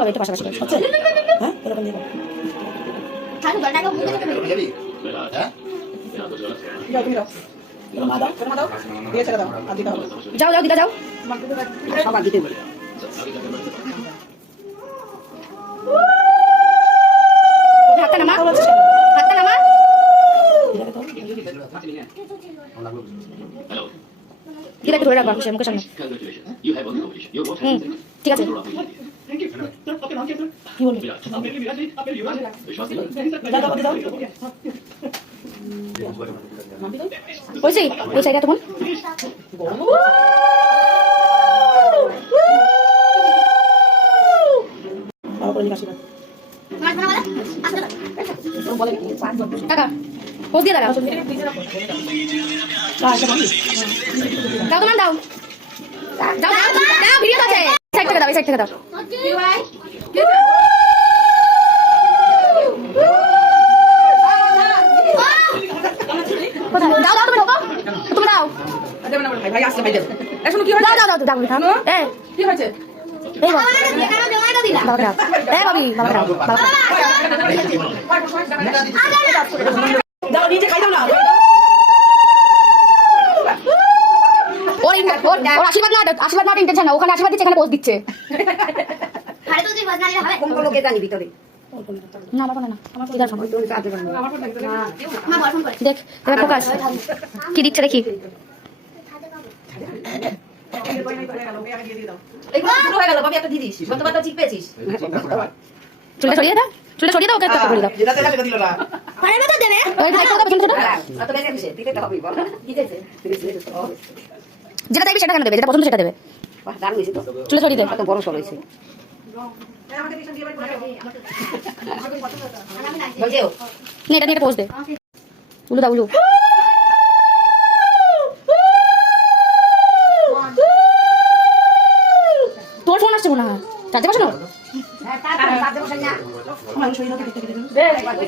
হবে একটু পাশাপাশি আচ্ছা হ্যাঁ এরকম দিয়ে ছাড়ো জলটাকে মুখে দিতে হবে হ্যাঁ যাও তুমি যাও মা দাও দিয়ে ছেড়ে দাও আর দিতে হবে যাও যাও দিদা যাও আবার দিতে বলি হাতটা নামা হাতটা নামা দিদা একটু ধরে রাখবা সে মুখের সামনে ঠিক আছে কি বলবি দাও হয়েছে ওই সাইডে তখন ভালো করে নিকাশি টাকা পোজ দিয়ে দাঁড়াও দাও তোমার দাও দাও দাও ভিডিও আছে সাইড থেকে দাও এই সাইড থেকে দাও কোথায় দাও দাও তুমি দাও ভাই আসছে ভাই দেব এখন কি দাও দাও দাও দাও দাও এই কি হয়েছে এই বাবা দাও এই বাবি বাবা দাও বাবা দাও নিচে খাই দাও না ওর আশীর্বাদ না ইন্টেনশন না ওখানে আশীর্বাদ দিচ্ছে এখানে পোজ দিচ্ছে আরে তো তুই বস না দিলে হবে কোন লোকে জানি ভিতরে না আমার না আমার দিদার ফোন মা বল ফোন করে দেখ এবার ফোকাস কি দিচ্ছে দেখি এই শুরু হয়ে গেল ভাবি একটা দিদিস গতবার তো ঠিক পেয়েছিস চুলটা সরিয়ে দাও ওকে একটা করে দাও যেটা তেলা দিল না আরে না তো দেবে ওই লাইক করো পিছনে অত বেশি কিসে দিতে তো হবে বল দিতেছে যেটা চাইবে সেটা কেন দেবে যেটা পছন্দ সেটা দেবে বাহ দারুণ হয়েছে তো চুলে সরিয়ে দে কত বড় সর হয়েছে বলছেও নে এটা পোজ দে উলু দাও উলু তোর ফোন আসছে মনে হয় চার্জে বসানো হ্যাঁ তার বসাই না আমার শরীর থেকে